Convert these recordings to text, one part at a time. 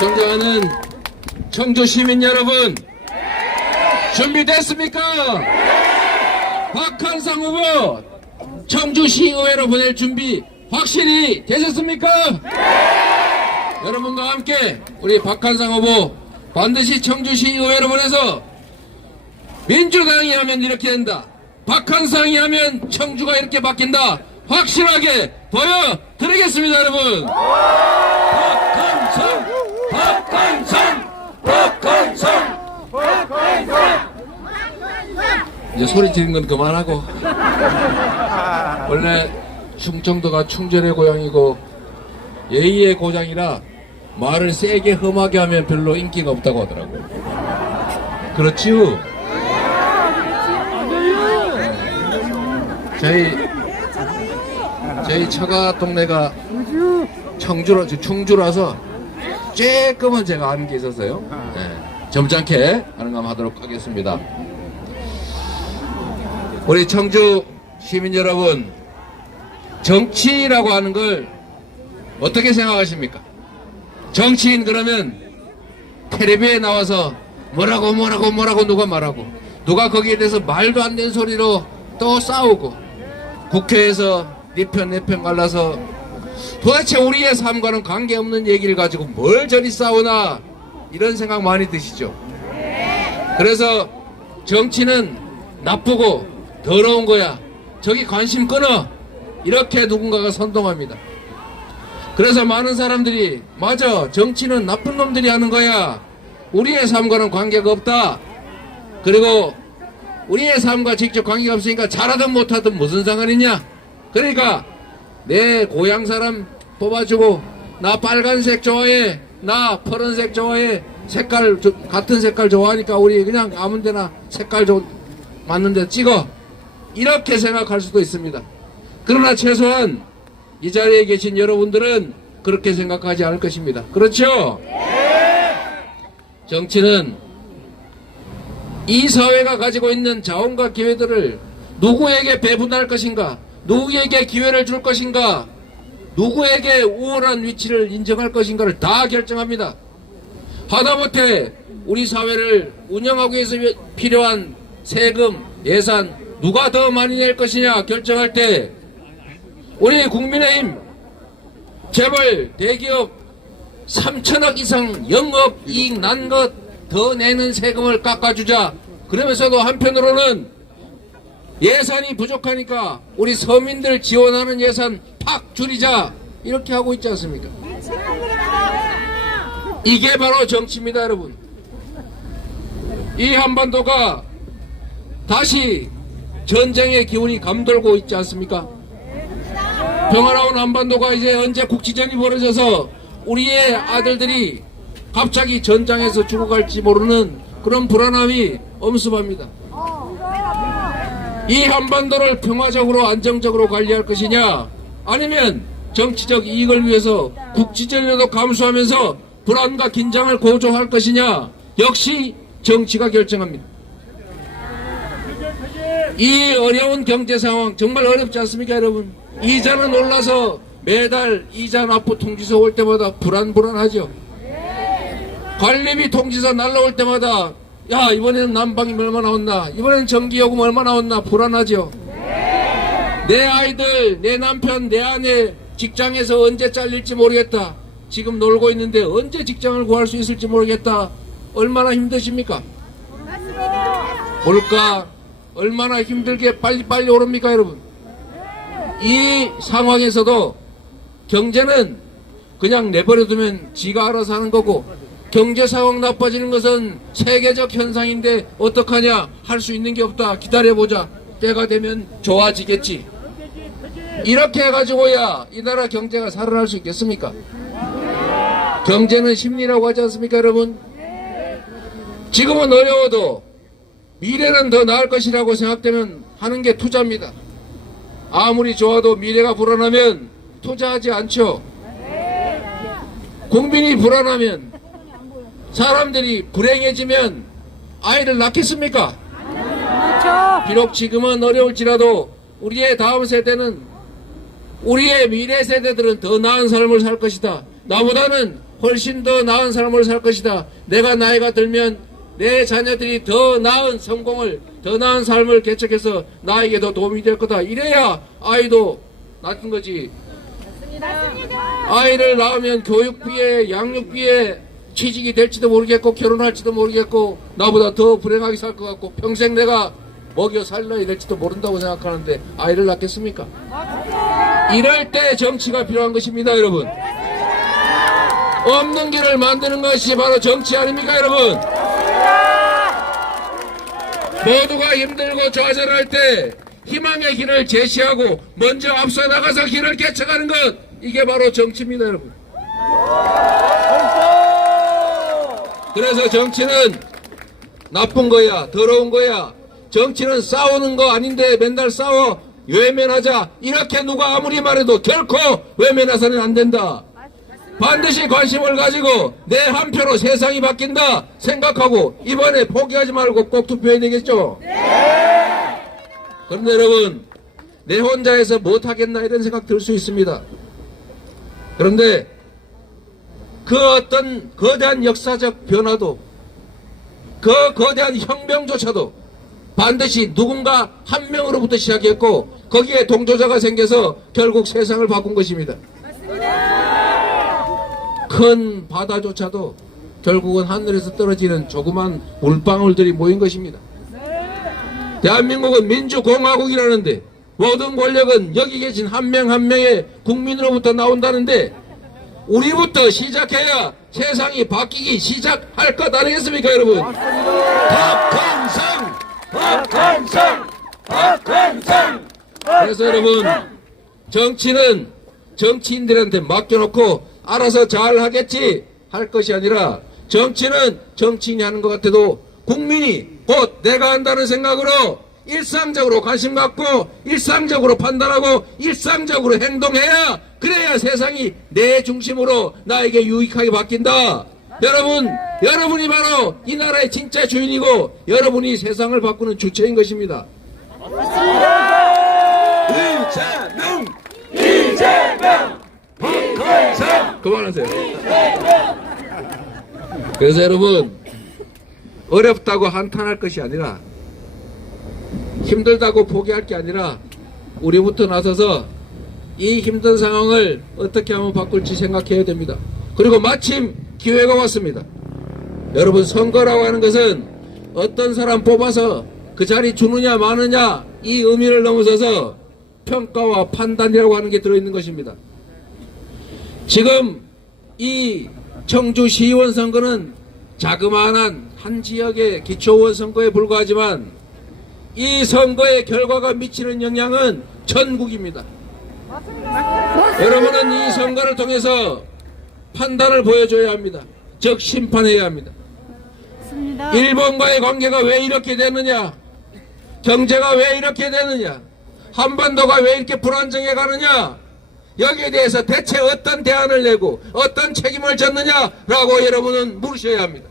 존경하는 청주 시민 여러분, 준비됐습니까? 박한상 후보 청주시의회로 보낼 준비 확실히 되셨습니까? 여러분과 함께 우리 박한상 후보 반드시 청주시의회로 보내서 민주당이 하면 이렇게 된다, 박한상이 하면 청주가 이렇게 바뀐다, 확실하게 보여드리겠습니다. 여러분, 박한상, 박한상, 박한상, 박한상. 이제 소리 지르는 건 그만하고, 원래 충청도가 충전의 고향이고 예의의 고장이라 말을 세게 험하게 하면 별로 인기가 없다고 하더라고요. 그렇지요? 저희 처가 동네가 충주라서 조금은 제가 아는 게 있어서요. 네, 점잖게 하는 거 하도록 하겠습니다. 우리 청주 시민 여러분, 정치라고 하는 걸 어떻게 생각하십니까? 정치인 그러면 텔레비에 나와서 뭐라고 누가 말하고, 누가 거기에 대해서 말도 안 되는 소리로 또 싸우고, 국회에서 네 편 내 편 갈라서 도대체 우리의 삶과는 관계없는 얘기를 가지고 뭘 저리 싸우나, 이런 생각 많이 드시죠? 그래서 정치는 나쁘고 더러운 거야, 저기 관심 끊어, 이렇게 누군가가 선동합니다. 그래서 많은 사람들이 맞아, 정치는 나쁜 놈들이 하는 거야, 우리의 삶과는 관계가 없다, 그리고 우리의 삶과 직접 관계가 없으니까 잘하든 못하든 무슨 상관이냐, 그러니까 내 고향 사람 뽑아주고, 나 빨간색 좋아해, 나 파란색 좋아해, 색깔 같은 색깔 좋아하니까 우리 그냥 아무데나 색깔 맞는 데 찍어, 이렇게 생각할 수도 있습니다. 그러나 최소한 이 자리에 계신 여러분들은 그렇게 생각하지 않을 것입니다. 그렇죠? 정치는 이 사회가 가지고 있는 자원과 기회들을 누구에게 배분할 것인가, 누구에게 기회를 줄 것인가, 누구에게 우월한 위치를 인정할 것인가를 다 결정합니다. 하다못해 우리 사회를 운영하기 위해서 필요한 세금, 예산 누가 더 많이 낼 것이냐 결정할 때, 우리 국민의힘 재벌 대기업 3천억 이상 영업이익 난 것 더 내는 세금을 깎아주자, 그러면서도 한편으로는 예산이 부족하니까 우리 서민들 지원하는 예산 팍 줄이자, 이렇게 하고 있지 않습니까? 이게 바로 정치입니다. 여러분, 이 한반도가 다시 전쟁의 기운이 감돌고 있지 않습니까? 평화로운 한반도가 이제 언제 국지전이 벌어져서 우리의 아들들이 갑자기 전장에서 죽어갈지 모르는 그런 불안함이 엄습합니다. 이 한반도를 평화적으로 안정적으로 관리할 것이냐, 아니면 정치적 이익을 위해서 국지전에도 감수하면서 불안과 긴장을 고조할 것이냐, 역시 정치가 결정합니다. 이 어려운 경제 상황 정말 어렵지 않습니까? 여러분, 이자는 올라서 매달 이자 납부 통지서 올 때마다 불안하죠. 관리비 통지서 날라올 때마다 야, 이번에는 난방이 얼마 나왔나, 이번에는 전기요금 얼마 나왔나, 불안하죠. 내 아이들, 내 남편, 내 아내 직장에서 언제 잘릴지 모르겠다, 지금 놀고 있는데 언제 직장을 구할 수 있을지 모르겠다, 얼마나 힘드십니까? 물가 얼마나 힘들게 빨리 오릅니까? 여러분, 이 상황에서도 경제는 그냥 내버려두면 지가 알아서 하는 거고, 경제 상황 나빠지는 것은 세계적 현상인데 어떡하냐, 할 수 있는 게 없다, 기다려보자, 때가 되면 좋아지겠지, 이렇게 해가지고야 이 나라 경제가 살아날 수 있겠습니까? 경제는 심리라고 하지 않습니까? 여러분, 지금은 어려워도 미래는 더 나을 것이라고 생각되면 하는 게 투자입니다. 아무리 좋아도 미래가 불안하면 투자하지 않죠. 국민이 불안하면, 사람들이 불행해지면 아이를 낳겠습니까? 비록 지금은 어려울지라도 우리의 다음 세대는, 우리의 미래 세대들은 더 나은 삶을 살 것이다, 나보다는 훨씬 더 나은 삶을 살 것이다. 내가 나이가 들면 내 자녀들이 더 나은 성공을, 더 나은 삶을 개척해서 나에게 더 도움이 될 거다. 이래야 아이도 낳는 거지. 아이를 낳으면 교육비에, 양육비에 취직이 될지도 모르겠고 결혼할지도 모르겠고 나보다 더 불행하게 살 것 같고 평생 내가 먹여 살려야 될지도 모른다고 생각하는데 아이를 낳겠습니까? 이럴 때 정치가 필요한 것입니다, 여러분. 없는 길을 만드는 것이 바로 정치 아닙니까, 여러분? 모두가 힘들고 좌절할 때 희망의 길을 제시하고 먼저 앞서 나가서 길을 개척하는 것, 이게 바로 정치입니다, 여러분. 그래서 정치는 나쁜 거야, 더러운 거야. 정치는 싸우는 거 아닌데 맨날 싸워, 외면하자, 이렇게 누가 아무리 말해도 결코 외면해서는 안 된다. 반드시 관심을 가지고 내 한 표로 세상이 바뀐다 생각하고 이번에 포기하지 말고 꼭 투표해야 되겠죠? 그런데 여러분, 내 혼자해서 못하겠나 이런 생각 들 수 있습니다. 그런데 그 어떤 거대한 역사적 변화도, 그 거대한 혁명조차도 반드시 누군가 한 명으로부터 시작했고 거기에 동조자가 생겨서 결국 세상을 바꾼 것입니다. 큰 바다조차도 결국은 하늘에서 떨어지는 조그만 물방울들이 모인 것입니다. 대한민국은 민주공화국이라는데 모든 권력은 여기 계신 한 명 한 명의 국민으로부터 나온다는데 우리부터 시작해야 세상이 바뀌기 시작할 것 아니겠습니까, 여러분? 박항상! 박항상! 박항상! 그래서 여러분, 정치는 정치인들한테 맡겨놓고 알아서 잘 하겠지 할 것이 아니라 정치는 정치인이 하는 것 같아도 국민이 곧 내가 한다는 생각으로 일상적으로 관심 갖고 일상적으로 판단하고 일상적으로 행동해야, 그래야 세상이 내 중심으로 나에게 유익하게 바뀐다. 여러분, 여러분이 바로 이 나라의 진짜 주인이고 여러분이 세상을 바꾸는 주체인 것입니다. 이재명! 이재명! 박항상! 그만하세요. 그래서 여러분, 어렵다고 한탄할 것이 아니라, 힘들다고 포기할 게 아니라 우리부터 나서서 이 힘든 상황을 어떻게 하면 바꿀지 생각해야 됩니다. 그리고 마침 기회가 왔습니다. 여러분, 선거라고 하는 것은 어떤 사람 뽑아서 그 자리 주느냐 마느냐 이 의미를 넘어서서 평가와 판단이라고 하는 게 들어있는 것입니다. 지금 이 청주시의원 선거는 자그마한 한 지역의 기초의원 선거에 불과하지만 이 선거의 결과가 미치는 영향은 전국입니다. 여러분은 이 선거를 통해서 판단을 보여줘야 합니다. 즉 심판해야 합니다. 일본과의 관계가 왜 이렇게 되느냐, 경제가 왜 이렇게 되느냐, 한반도가 왜 이렇게 불안정해 가느냐, 여기에 대해서 대체 어떤 대안을 내고 어떤 책임을 졌느냐라고 여러분은 물으셔야 합니다.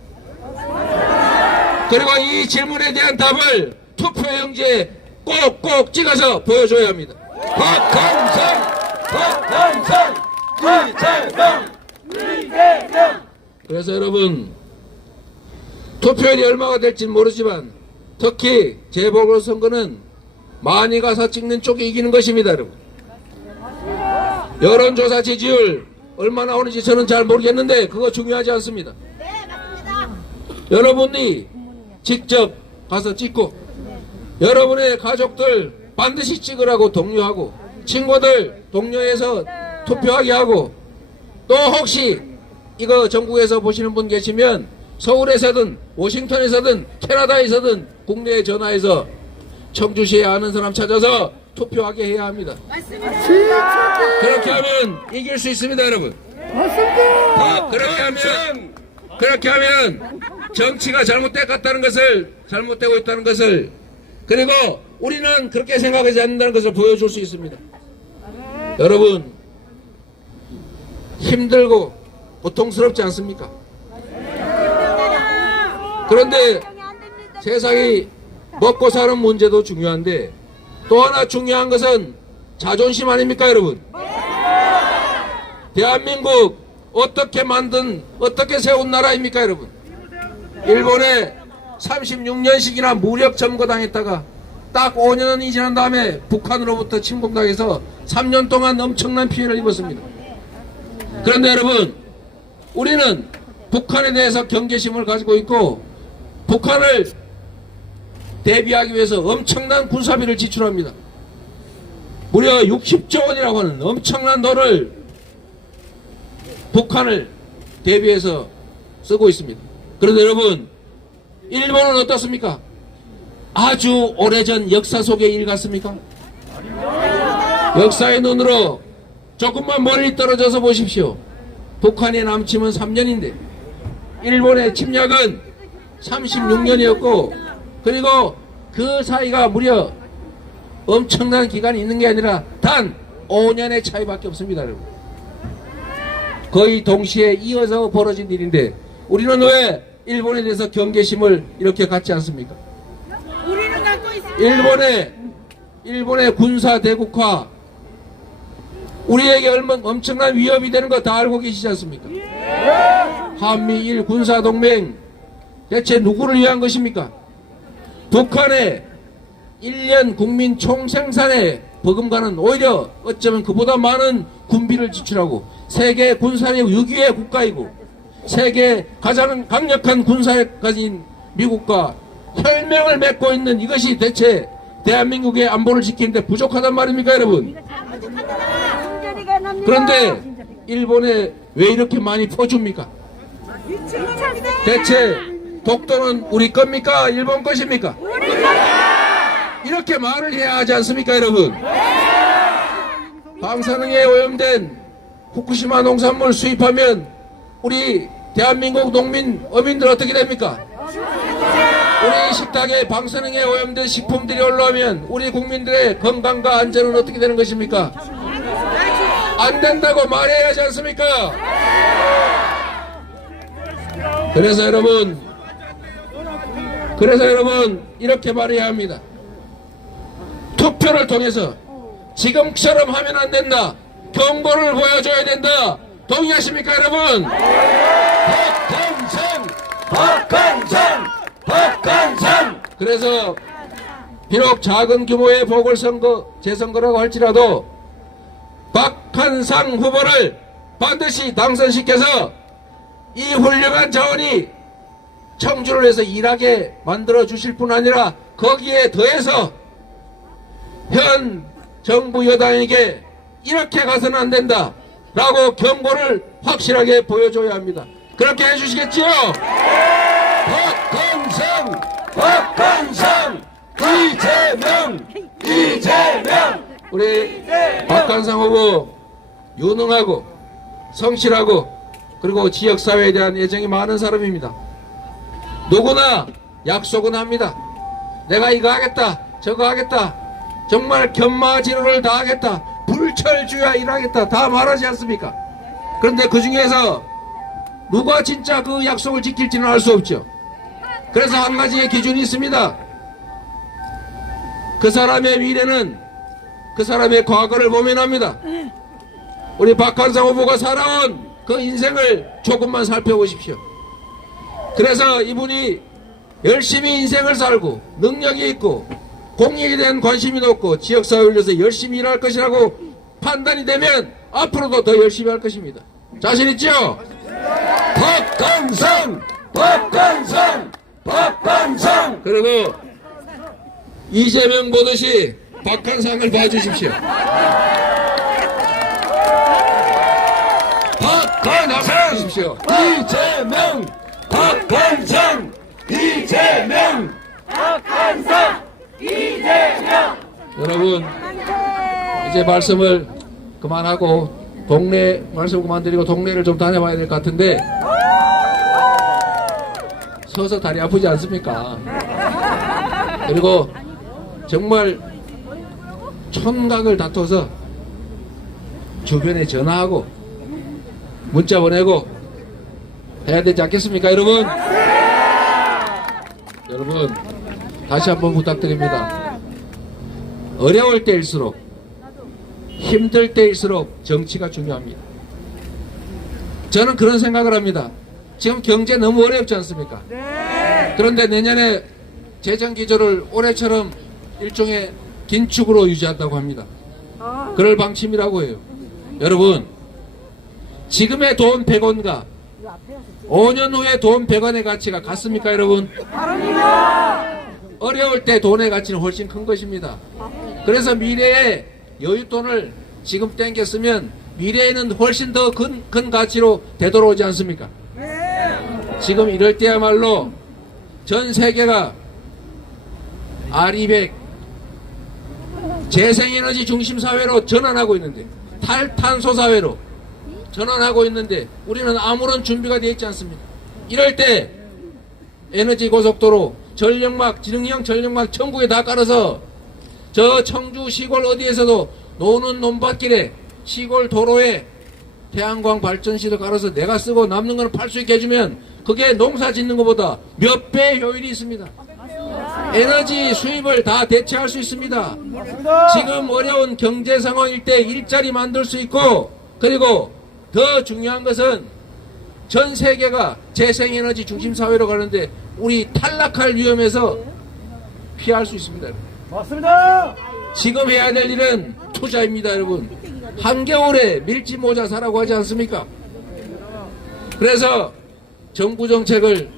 그리고 이 질문에 대한 답을 투표용지에 꼭꼭 찍어서 보여줘야 합니다. 박항상! 박항상! 이재명! 이재명! 그래서 여러분, 투표율이 얼마가 될지는 모르지만 특히 재보궐선거는 많이 가서 찍는 쪽이 이기는 것입니다, 여러분. 여론조사 지지율 얼마나 오는지 저는 잘 모르겠는데 그거 중요하지 않습니다. 네, 맞습니다. 여러분이 직접 가서 찍고 여러분의 가족들 반드시 찍으라고 독려하고 친구들 독려해서 투표하게 하고, 또 혹시 이거 전국에서 보시는 분 계시면 서울에서든 워싱턴에서든 캐나다에서든 국내에 전화해서 청주시에 아는 사람 찾아서 투표하게 해야 합니다. 맞습니다. 그렇게 하면 이길 수 있습니다, 여러분. 맞습니다. 그렇게 하면 정치가 잘못되고 있다는 것을, 그리고 우리는 그렇게 생각하지 않는다는 것을 보여줄 수 있습니다. 여러분, 힘들고 고통스럽지 않습니까? 그런데 세상이 먹고 사는 문제도 중요한데 또 하나 중요한 것은 자존심 아닙니까, 여러분? 대한민국 어떻게 세운 나라입니까, 여러분? 일본에 36년씩이나 무력 점거당했다가 딱 5년이 지난 다음에 북한으로부터 침공당해서 3년 동안 엄청난 피해를 입었습니다. 그런데 여러분, 우리는 북한에 대해서 경계심을 가지고 있고 북한을 대비하기 위해서 엄청난 군사비를 지출합니다. 무려 60조 원이라고 하는 엄청난 돈을 북한을 대비해서 쓰고 있습니다. 그런데 여러분, 일본은 어떻습니까? 아주 오래전 역사 속의 일 같습니까? 역사의 눈으로 조금만 멀리 떨어져서 보십시오. 북한의 남침은 3년인데 일본의 침략은 36년이었고, 그리고 그 사이가 무려 엄청난 기간이 있는 게 아니라 단 5년의 차이밖에 없습니다, 여러분. 거의 동시에 이어서 벌어진 일인데 우리는 왜 일본에 대해서 경계심을 이렇게 갖지 않습니까? 우리는 갖고 있습니다. 일본의 군사 대국화, 우리에게 엄청난 위협이 되는 거 다 알고 계시지 않습니까? 한미일 군사동맹 대체 누구를 위한 것입니까? 북한의 1년 국민 총생산의 버금가는 오히려 어쩌면 그보다 많은 군비를 지출하고 세계 군사력 6위의 국가이고 세계 가장 강력한 군사력 가진 미국과 혈맹을 맺고 있는 이것이 대체 대한민국의 안보를 지키는데 부족하단 말입니까, 여러분? 그런데 일본에 왜 이렇게 많이 퍼줍니까? 대체 독도는 우리 겁니까? 일본 것입니까? 이렇게 말을 해야 하지 않습니까, 여러분? 방사능에 오염된 후쿠시마 농산물 수입하면 우리 대한민국 농민, 어민들 어떻게 됩니까? 우리 식탁에 방사능에 오염된 식품들이 올라오면 우리 국민들의 건강과 안전은 어떻게 되는 것입니까? 안 된다고 말해야 하지 않습니까? 그래서 여러분 이렇게 말해야 합니다. 투표를 통해서 지금처럼 하면 안 된다. 경고를 보여줘야 된다. 동의하십니까, 여러분? 박한선! 그래서 비록 작은 규모의 보궐선거, 재선거라고 할지라도 박한상 후보를 반드시 당선시켜서 이 훌륭한 자원이 청주를 해서 일하게 만들어 주실 뿐 아니라 거기에 더해서 현 정부 여당에게 이렇게 가서는 안 된다 라고 경고를 확실하게 보여줘야 합니다. 그렇게 해주시겠지요? 박한상 이재명 우리 박한상 후보 유능하고 성실하고 그리고 지역사회에 대한 애정이 많은 사람입니다. 누구나 약속은 합니다. 내가 이거 하겠다 저거 하겠다 정말 견마지로를 다 하겠다 불철주야 일하겠다 다 말하지 않습니까? 그런데 그 중에서 누가 진짜 그 약속을 지킬지는 알 수 없죠. 그래서 한 가지의 기준이 있습니다. 그 사람의 미래는 그 사람의 과거를 보면 합니다. 우리 박한상 후보가 살아온 그 인생을 조금만 살펴보십시오. 그래서 이분이 열심히 인생을 살고 능력이 있고 공익에 대한 관심이 높고 지역사회를 위해서 열심히 일할 것이라고 판단이 되면 앞으로도 더 열심히 할 것입니다. 자신 있죠? 박한상 그리고 이재명 보듯이 박한상을 봐주십시오. 박한상 주십시오. 이재명 박한상 이재명 여러분 이제 말씀을 그만하고 동네 말씀 그만드리고 동네를 좀 다녀봐야 될 것 같은데 서서 다리 아프지 않습니까? 그리고 정말 촌각을 다퉈서 주변에 전화하고 문자 보내고 해야 되지 않겠습니까, 여러분? 여러분 다시 한번 부탁드립니다. 어려울 때일수록 힘들 때일수록 정치가 중요합니다. 저는 그런 생각을 합니다. 지금 경제 너무 어렵지 않습니까? 그런데 내년에 재정 기조를 올해처럼 일종의 긴축으로 유지한다고 합니다. 그럴 방침이라고 해요. 여러분, 지금의 돈 100원과 5년 후에 돈 100원의 가치가 같습니까, 여러분? 어려울 때 돈의 가치는 훨씬 큰 것입니다. 그래서 미래에 여윳돈을 지금 땡겨 쓰면 미래에는 훨씬 더 큰 가치로 되돌아오지 않습니까? 지금 이럴 때야말로 전 세계가 R200 재생에너지 중심 사회로 전환하고 있는데, 탈탄소 사회로 전환하고 있는데 우리는 아무런 준비가 되어 있지 않습니다. 이럴 때 에너지 고속도로 전력막, 지능형 전력막 전국에 다 깔아서 저 청주 시골 어디에서도 노는 논밭길에 시골 도로에 태양광 발전시를 깔아서 내가 쓰고 남는 거는 팔 수 있게 해주면 그게 농사 짓는 것보다 몇 배 효율이 있습니다. 에너지 수입을 다 대체할 수 있습니다. 지금 어려운 경제 상황일 때 일자리 만들 수 있고, 그리고 더 중요한 것은 전 세계가 재생에너지 중심 사회로 가는데 우리 탈락할 위험에서 피할 수 있습니다. 맞습니다. 지금 해야 될 일은 투자입니다, 여러분. 한겨울에 밀짚 모자 사라고 하지 않습니까? 그래서 정부 정책을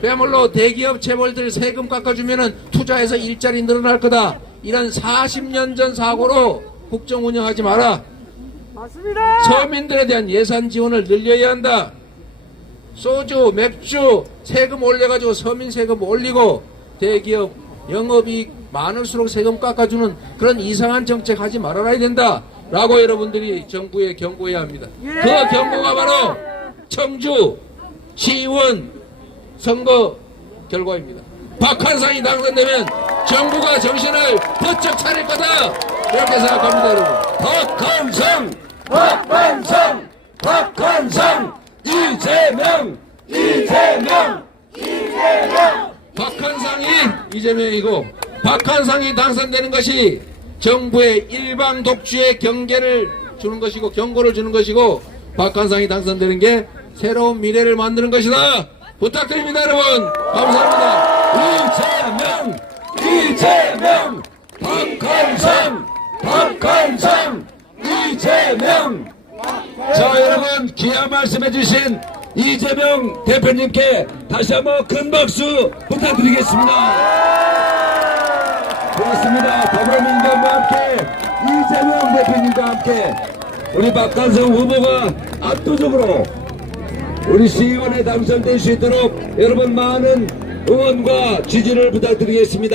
그야말로 대기업 재벌들 세금 깎아주면은 투자해서 일자리 늘어날 거다, 이런 40년 전 사고로 국정 운영하지 마라. 맞습니다. 서민들에 대한 예산 지원을 늘려야 한다. 소주, 맥주 세금 올려가지고 서민 세금 올리고 대기업 영업이익 많을수록 세금 깎아주는 그런 이상한 정책 하지 말아야 된다 라고 여러분들이 정부에 경고해야 합니다. 그 경고가 바로 청주 시의원 선거 결과입니다. 박한상이 당선되면 정부가 정신을 번쩍 차릴 거다, 이렇게 생각합니다. 여러분, 박한상 이재명 박한상이 이재명이고, 박한상이 당선되는 것이 정부의 일방 독주의 경계를 주는 것이고 경고를 주는 것이고, 박한상이 당선되는 게 새로운 미래를 만드는 것이다. 부탁드립니다, 여러분. 감사합니다. 이재명 박한상 이재명. 자, 여러분, 귀한 말씀해 주신 이재명 대표님께 다시 한번 큰 박수 부탁드리겠습니다. 고맙습니다. 더불어민주당과 함께 이재명 대표님과 함께 우리 박한상 후보가 압도적으로 우리 시의원에 당선될 수 있도록 여러분 많은 응원과 지지를 부탁드리겠습니다.